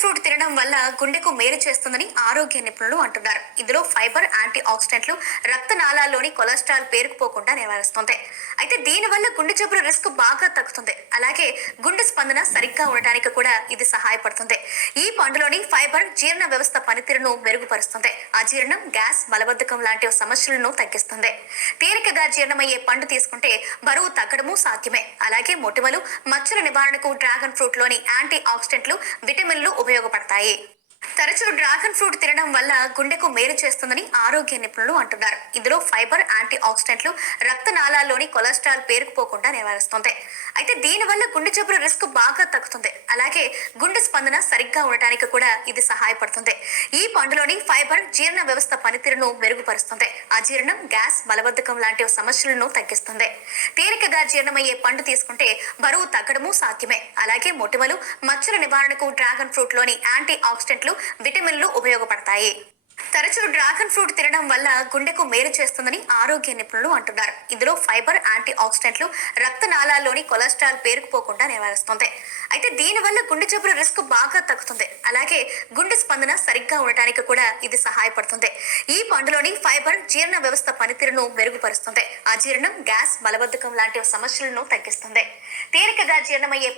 Fruit తినడం వల్ల గుండెకు మేలు చేస్తుందని ఆరోగ్య నిపుణులు అంటున్నారు. ఇందులో ఫైబర్ యాంటీ ఆక్సిడెంట్లు రక్తనాళాల్లోని కొలెస్ట్రాల్ పేరుకుపోకుండా నివారిస్తుంది. అయితే దీనివల్ల గుండె జబ్బుల రిస్క్ బాగా తగ్గుతుంది. అలాగే గుండె స్పందన సరిగ్గా ఉండటానికి కూడా ఇది సహాయపడుతుంది. ఈ పండులోని ఫైబర్ జీర్ణ వ్యవస్థ పనితీరును మెరుగుపరుస్తుంది. అజీర్ణం గ్యాస్ మలబద్ధకం లాంటి సమస్యలను తగ్గిస్తుంది. తేలికగా జీర్ణమయ్యే పండు తీసుకుంటే బరువు తగ్గడము సాధ్యమే. అలాగే మొటిమలు మచ్చల నివారణకు డ్రాగన్ ఫ్రూట్లోని యాంటీ ఆక్సిడెంట్లు విటమిన్లు ఉపయోగపడతాయి. తరచూ డ్రాగన్ ఫ్రూట్ తినడం వల్ల గుండెకు మేలు చేస్తుందని ఆరోగ్య నిపుణులు అంటున్నారు. ఇందులో ఫైబర్ యాంటీ ఆక్సిడెంట్లు రక్తనాళాల్లోని కొలెస్ట్రాల్ పేరుకుపోకుండా నివారిస్తుంది. అయితే దీనివల్ల గుండె జబ్బుల రిస్క్ బాగా తగ్గుతుంది. అలాగే గుండె స్పందన సరిగ్గా ఉండటానికి కూడా ఇది సహాయపడుతుంది. ఈ పండులోని ఫైబర్ జీర్ణ వ్యవస్థ పనితీరును మెరుగుపరుస్తుంది. అజీర్ణం గ్యాస్ మలబద్ధకం లాంటి సమస్యలను తగ్గిస్తుంది. తేలికగా జీర్ణమయ్యే పండు తీసుకుంటే బరువు తగ్గడము సాధ్యమే. అలాగే మొటిమలు మచ్చల నివారణకు డ్రాగన్ ఫ్రూట్లోని యాంటీ ఆక్సిడెంట్లు విటమిన్లు ఉపయోగపడతాయి. తరచూ డ్రాగన్ ఫ్రూట్ తినడం వల్ల గుండెకు మేలు చేస్తుందని ఆరోగ్య నిపుణులు అంటున్నారు. ఇందులో ఫైబర్ యాంటీ ఆక్సిడెంట్లు రక్తనాళాల్లోని కొలెస్ట్రాల్ పేరుకుపోకుండా నివారిస్తుంది. అయితే దీనివల్ల గుండె జబ్బుల రిస్క్ బాగా తగ్గుతుంది. అలాగే గుండె స్పందన సరిగ్గా ఉండటానికి కూడా ఇది సహాయపడుతుంది. ఈ పండులోని ఫైబర్ జీర్ణ వ్యవస్థ పనితీరును మెరుగుపరుస్తుంది. అజీర్ణం గ్యాస్ మలబద్ధకం లాంటి సమస్యలను తగ్గిస్తుంది. తేలికగా జీర్ణమయ్యే